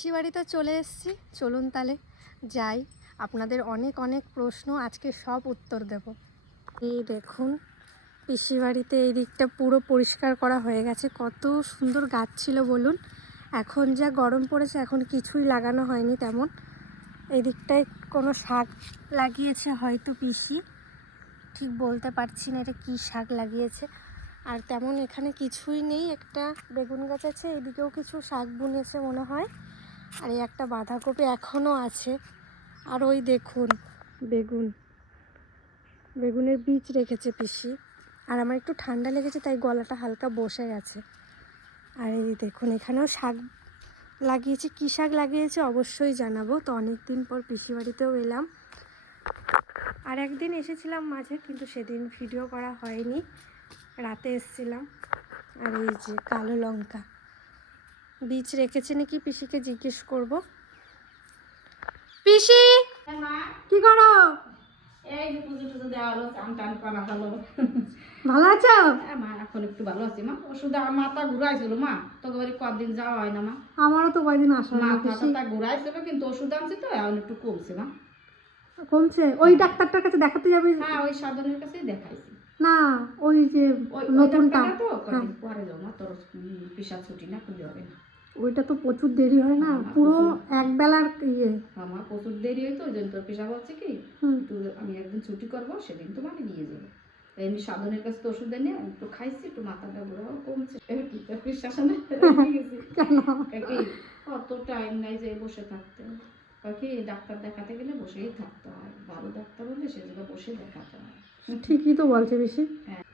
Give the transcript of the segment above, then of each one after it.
পিসি বাড়িতে চলে এসেছি, চলুন তাহলে যাই। আপনাদের অনেক অনেক প্রশ্ন আজকে সব উত্তর দেব। এই দেখুন পিসি বাড়িতে এই দিকটা পুরো পরিষ্কার করা হয়ে গেছে। কত সুন্দর গাছ ছিল বলুন। এখন যা গরম পড়েছে এখন কিছুই লাগানো হয়নি তেমন। এই দিকটায় কোনো শাক লাগিয়েছে হয়তো পিসি, ঠিক বলতে পারছি না এটা কী শাক লাগিয়েছে। আর তেমন এখানে কিছুই নেই, একটা বেগুন গাছ আছে, এদিকেও কিছু শাক বুনেছে মনে হয়। আর এই একটা বাঁধাকপি এখনও আছে। আর ওই দেখুন বেগুনের বীজ রেখেছে পিসি। আর আমার একটু ঠান্ডা লেগেছে তাই গলাটা হালকা বসে গেছে। আর এই দেখুন এখানেও শাক লাগিয়েছে, কী শাক লাগিয়েছে অবশ্যই জানাবো। তো অনেক দিন পর পিসি বাড়িতেও এলাম। আর একদিন এসেছিলাম মাঝে, কিন্তু সেদিন ভিডিও করা হয়নি, রাতে এসেছিলাম। আর এই যে কালো লঙ্কা বীজ রেখেছে নাকি, পিসিকে জিজ্ঞেস করব। পিসি কি করো? এই যে পুজো টুজো দেওয়া হলো, চান টান করা হলো। ভালো আছো? মা এখন একটু ভালো আছি মা। ওষুধ আমার মাথা ঘুরাইছিল মা, তোকে বাড়ি কদিন যাওয়া হয় না মা। আমারও তো কয়দিন আসা হয় না পিসি। মাথাটা ঘুরাইছিল কিন্তু ওষুধ আনছি তো এখন একটু কমছে মা। কমছে? ওই ডাক্তারটার কাছে দেখাতে যাবে? হ্যাঁ ওই সাধনের কাছেই দেখাইছি। না ওই যে নতুনটা তো কদিন পরে যাও মা, তোর পিসা ছুটি না খুলে হবে না। ওইটা তো প্রচুর দেরি হয় না, পুরো এক বেলার ইয়ে। আমার প্রচুর দেরি হইতো, ওই জন্য তোর পিসা বলছে কি আমি একদিন ছুটি করবো, সেদিন তোমাকে নিয়ে যাবো। এমনি সাধনের কাছে তো ওষুধ এনে একটু খাইছি, একটু মাথাটা ঘোরাও কমছে। অত টাইম নাই যে বসে থাকতে। কি ডাক্তার দেখাতে গেলে বসেই থাকতে হয়, ভালো ডাক্তার হলে সেগুলো বসে দেখাতে হয়। ঠিকই তো বলছে বেশি। হ্যাঁ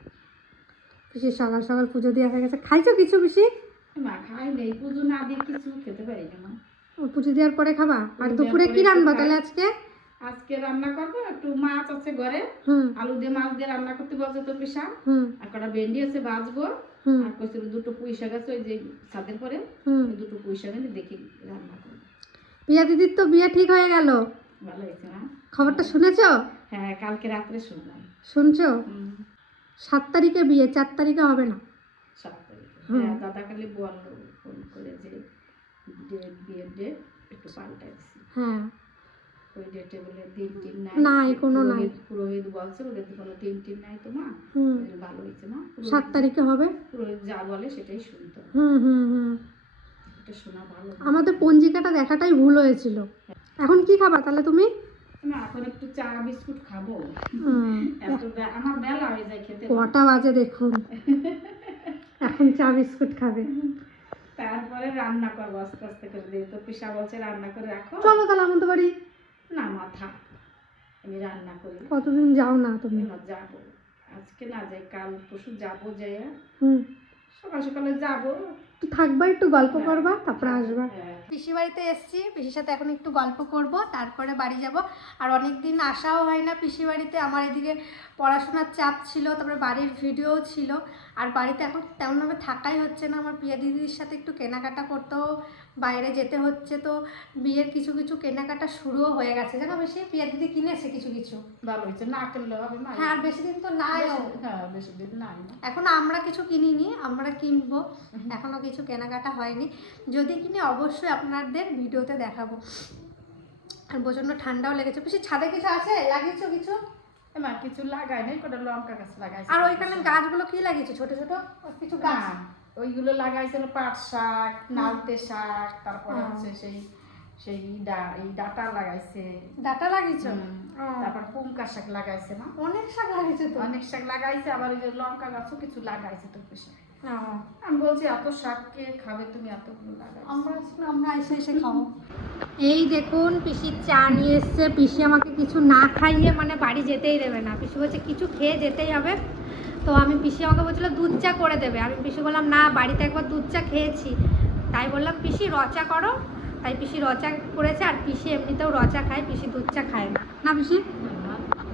পিসি সকাল সকাল পুজো দিয়ে হয়ে গেছে, খাইছো কিছু পিসি? মা খাই নেই, পুজো না দিয়ে কিছু খেতে পারি না মা। পুজো দেওয়ার পরে খাবা? আর দুপুরে কি রান্না তাহলে আজকে? আজকে রান্না করবো একটু মাছ আছে ঘরে, আলু দিয়ে মাছ দিয়ে রান্না করতে বলছে তো পিসা। আর কটা ভেন্ডি আছে ভাজবো। আর কইছিল দুটো পুঁই শাক আছে ওই যে ছাদের পরে, দুটো পুঁই শাক এনে দেখি রান্না করবো। পিয়া দিদির তো বিয়ে ঠিক হয়ে গেল, ভালো হয়েছে না? খবরটা শুনেছো? হ্যাঁ কালকে রাত্রে শুনলাম। শুনছো? 7 তারিখে বিয়ে, 4 তারিখে হবে না। 7 তারিখে হ্যাঁ, দাদা খালি বললো ফোন করে যে বিয়ের ডেট একটু পাল্টাই দিছি। হ্যাঁ ওই ডেটে বলে দিন নাই কোনো নাই, পুরোহিত বলছে ওদের কোনো দিন নাই তো মা। ভালো হয়েছে মা, 7 তারিখে হবে। পুরোহিত যা বলে সেটাই শুনতে হবে। এটা শোনা ভালো। আমাদের পঞ্জিকাটা দেখাটাই ভুল হয়েছিল। এখন কি খাবা তাহলে তুমি? না এখন একটু চা বিস্কুট খাবো। আমার বেলা হয়ে যায় খেতে। কটা বাজে দেখুন, এখন চা বিস্কুট খাবে। তারপরে রান্না করবো আস্তে আস্তে করে দিয়ে। তো পিসা বলছে রান্না করে রাখো। চলো তাহলে আমাদের বাড়ি। না মাথা আমি রান্না করি। কতদিন যাও না তুমি? যাবো আজকে না যাই, কাল পরশু যাবো, যাই সকাল সকালে যাবো। থাকবা একটু গল্প করবা তারপরে আসবা। পিসি বাড়িতে এসেছি, পিসির সাথে এখন একটু গল্প করব তারপরে বাড়ি যাব। আর অনেক দিন আসাও হয় না পিসি বাড়িতে, আমার এদিকে পড়াশোনার চাপ ছিল, তারপরে বাড়ির ভিডিও ছিল। আর বাড়িতে এখন তেমনভাবে থাকাই হচ্ছে না। আমার প্রিয়া দিদির সাথে একটু কেনাকাটা করতেও বাইরে যেতে হচ্ছে। তো বিয়ের কিছু কিছু কেনাকাটা শুরুও হয়ে গেছে জানো, বেশি প্রিয়া দিদি কিনেছে কিছু কিছু। ভালো হয়েছে, না কিনলে হবে না। হ্যাঁ আর বেশি দিন তো নাই। হ্যাঁ বেশি দিন নাই, এখন আমরা কিছু কিনিনি, আমরা কিনবো, এখনো কিছু কেনাকাটা হয়নি। যদি কিনে অবশ্যই আপনাদের ভিডিওতে দেখাবো। আর প্রচন্ড ঠান্ডাও লেগেছে। পিসি ছাদে কিছু আছে, লাগিয়েছো কিছু? না কিছু লাগাই নাই, কটা লঙ্কা গাছ লাগাইছে। আর ওইখানে গাছগুলো কি লাগিয়েছো? ছোট ছোট কিছু গাছ? ওইগুলো লাগাইছিল পাট শাক, নালতে শাক, তারপরে হচ্ছে সেই সেই এই ডাটা লাগাইছে। ডাটা লাগিয়েছো? তারপর পুমকা শাক লাগাইছে না, অনেক শাক লাগাইছে তো। অনেক শাক লাগাইছে, আবার ওই যে লঙ্কা গাছও কিছু লাগাইছে তো পিসা। আমি বলছি এত শাক কে খাবে তুমি, এতগুলো লাগাইছো। আমরা এসে এসে খাবো। এই দেখুন পিসি চা নিয়ে এসছে। পিসি আমাকে কিছু না খাইয়ে মানে বাড়ি যেতেই দেবে না। পিসি বলছে কিছু খেয়ে যেতেই হবে। তো আমি পিসি আমাকে বলছিল দুধ চা করে দেবে। আমি পিসি বললাম না, বাড়িতে একবার দুধ চা খেয়েছি। তাই বললাম পিসি রচা করো। তাই পিসি রচা করেছে। আর পিসি এমনিতেও রচা খায়, পিসি দুধ চা খায় না। না পিসি?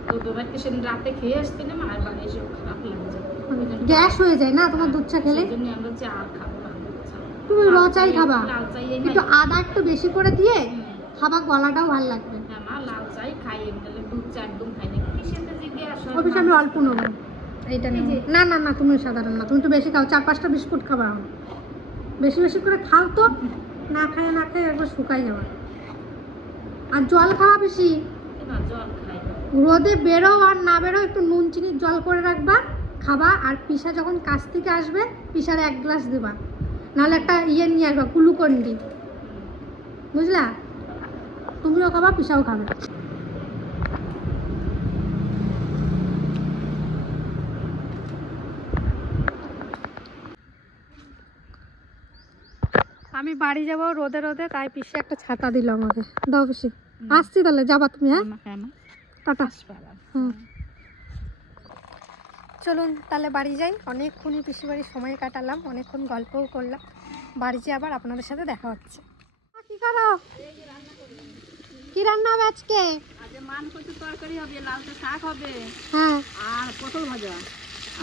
তো তোমাকে সেদিন রাতে খেয়ে আসছি না, আর বাড়ি এসে খারাপ লাগে যায়, গ্যাস হয়ে যায় না তোমার দুধ চা খেলে। সেজন্য আমরা চা আর খাবো না, তুমি রচাই খাবা, একটু আদা একটু বেশি করে দিয়ে খাবা, গলাটাও ভালো লাগবে। হ্যাঁ মা লাল চাই খাই, এমনি দুধ চা একদম খাই না। কি সেটা জিজ্ঞেস অবশ্যই আমি অল্প নেবো। এইটা না না না তুমি সাধারণ না, তুমি একটু বেশি খাও, 4-5টা বিস্কুট খাবা। বেশি বেশি করে খাও তো, না খায় একবার শুকাই যাবে। আর জল খাওয়া বেশি, না জল খাই না। রোদে বেরো আর না বেরো একটু নুন চিনির জল করে রাখবা, খাবা। আর পিসা যখন কাছ থেকে আসবে পিসার 1 গ্লাস দেবা, নাহলে একটা ইয়ে নিয়ে আসবা গ্লুকন্ডি, বুঝলা? তুমিও খাবা, পিসাও খাবে। আমি বাড়ি যাব রোদে রোদে, তাই পিসি একটা ছাতা দিল আমাকে। দাও পিসি, আসছি তাহলে, যাবা তুমি? হ্যাঁ টাটা। হুম, চলুন তাহলে বাড়ি যাই। অনেকক্ষণই পিসি বাড়ির সময় কাটালাম, অনেকক্ষণ গল্পও করলাম। বাড়ি যেয়ে আবার আপনাদের সাথে দেখা হচ্ছে। কি করো? কি রান্না হবে আজকে? আজকে মান কচু তরকারি হবে, লাউতে শাক হবে, হ্যাঁ, আর পটল ভাজা।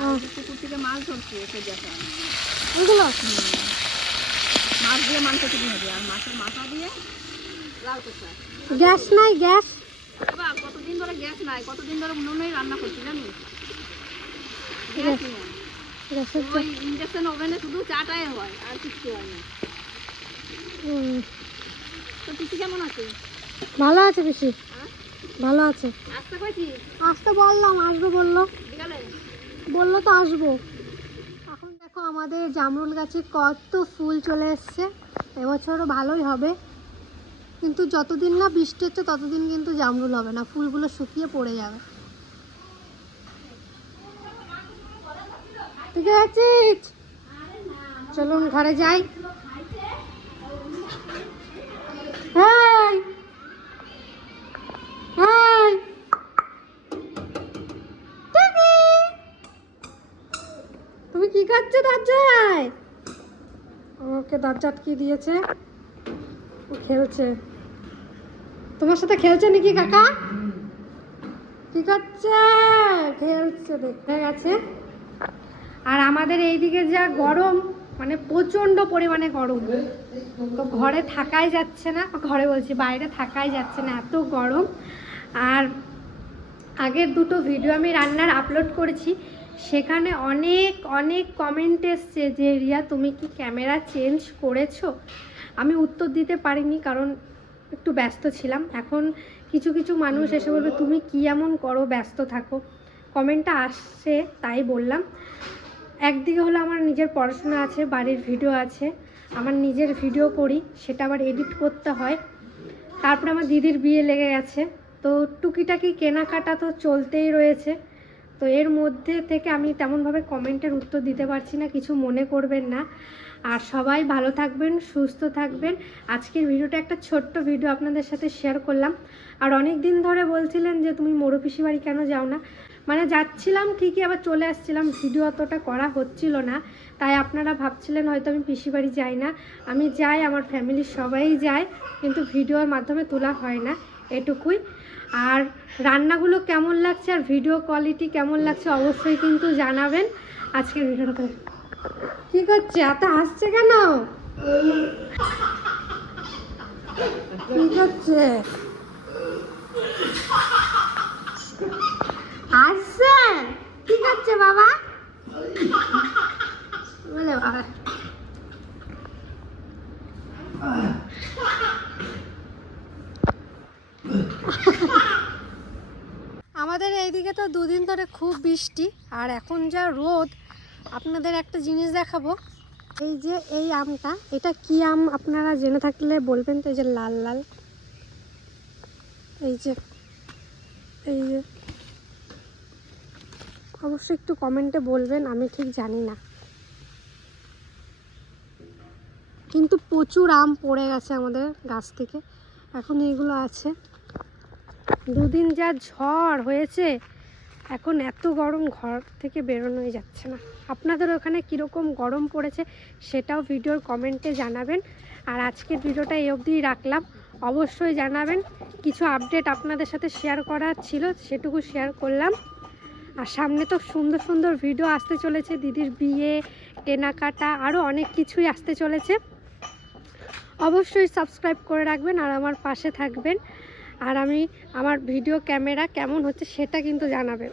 আর পুকুর থেকে মাছ ধরছে সোজাটা, ওগুলো মাছ দিয়ে মান কচু হবে, আর মাছের মাথা দিয়ে লাউতে শাক। গ্যাস নাই? গ্যাস বাবা কতদিন ধরে গ্যাস নাই, কতদিন ধরে নুনেই রান্না করছি জানিস। গ্যাস নেই, গ্যাসের ওই ইন্ডাকশন ওভেনে শুধু চাটাই হয়, আর কিছু হয় না। তো পিসি কেমন আছে? ভালো আছে পিসি, ভালো আছে। আসতে কইছি আসতে বললাম, আসবো বললো, বিকালে। বললো তো আসবো। এখন দেখো আমাদের জামরুল গাছে কত ফুল চলে এসছে, এবছরও ভালোই হবে। কিন্তু যতদিন না বৃষ্টি হচ্ছে ততদিন কিন্তু জামরুল হবে না, ফুলগুলো শুকিয়ে পড়ে যাবে। ঠিক আছে, চলুন ঘরে যাই। হেই, হেই, টুকি, তুমি কি করছো দরজায়? ওকে দরজা আটকে দিয়েছে, ও খেলছে। তোমার সাথে খেলছে নাকি কাকা? কি করছে? খেলছে, দেখে গেছে। আর আমাদের এইদিকে যা গরম, মানে প্রচণ্ড পরিমাণে গরম, তো ঘরে থাকাই যাচ্ছে না। ঘরে বলছি, বাইরে থাকাই যাচ্ছে না, এত গরম। আর আগের দুটো ভিডিও আমি রান্নার আপলোড করেছি, সেখানে অনেক অনেক কমেন্ট এসছে যে রিয়া তুমি কি ক্যামেরা চেঞ্জ করেছো? আমি উত্তর দিতে পারিনি, কারণ একটু ব্যস্ত ছিলাম। এখন কিছু কিছু মানুষ এসে বলবে তুমি কি এমন করো, ব্যস্ত থাকো, কমেন্টটা আসছে তাই বললাম। একদিকে হলো আমার নিজের পড়াশোনা আছে, বাড়ির ভিডিও আছে, আমার নিজের ভিডিও করি, সেটা আবার এডিট করতে হয়। তারপরে আমার দিদির বিয়ে লেগে গেছে, তো টুকিটাকি কেনাকাটা তো চলতেই রয়েছে। তো এর মধ্যে থেকে আমি তেমনভাবে কমেন্টের উত্তর দিতে পারছি না, কিছু মনে করবেন না। আর সবাই ভালো থাকবেন, সুস্থ থাকবেন। আজকের ভিডিওটা একটা ছোট্ট ভিডিও আপনাদের সাথে শেয়ার করলাম। আর অনেক দিন ধরে বলছিলেন যে তুমি মোড়ো পিসি বাড়ি কেন যাও না, মানে যাচ্ছিলাম ঠিকই, আবার চলে আসছিলাম, ভিডিও অতটা করা হচ্ছিল না। তাই আপনারা ভাবছিলেন হয়তো আমি পিসি বাড়ি যাই না। আমি যাই, আমার ফ্যামিলির সবাই যায়, কিন্তু ভিডিওর মাধ্যমে তোলা হয় না, এটুকুই। আর রান্নাগুলো কেমন লাগছে আর ভিডিও কোয়ালিটি কেমন লাগছে অবশ্যই কিন্তু জানাবেন। আজকের ভিডিওটা কি করছে, এত হাসছে কেন? কি করছে? হাসছে? কি করছে বাবা? বলে বাবা আমাদের এইদিকে তো দুদিন ধরে খুব বৃষ্টি, আর এখন যা রোদ। আপনাদের একটা জিনিস দেখাবো, এই যে এই আমটা, এটা কি আম আপনারা জেনে থাকলে বলবেন তো। এই যে লাল লাল, এই যে অবশ্যই একটু কমেন্টে বলবেন, আমি ঠিক জানি না, কিন্তু প্রচুর আম পড়ে গেছে আমাদের গাছ থেকে, এখন এইগুলো আছে। দুদিন যা ঝড় হয়েছে, এখন এত গরম, ঘর থেকে বেরোনোই যাচ্ছে না। আপনাদের ওখানে কীরকম গরম পড়েছে সেটাও ভিডিওর কমেন্টে জানাবেন। আর আজকের ভিডিওটা এই অবধিই রাখলাম, অবশ্যই জানাবেন। কিছু আপডেট আপনাদের সাথে শেয়ার করার ছিল, সেটুকু শেয়ার করলাম। আর সামনে তো সুন্দর সুন্দর ভিডিও আসতে চলেছে, দিদির বিয়ে, কেনাকাটা, আরও অনেক কিছুই আসতে চলেছে। অবশ্যই সাবস্ক্রাইব করে রাখবেন আর আমার পাশে থাকবেন। আর আমার ভিডিও ক্যামেরা কেমন হচ্ছে সেটা কিন্তু জানাবেন।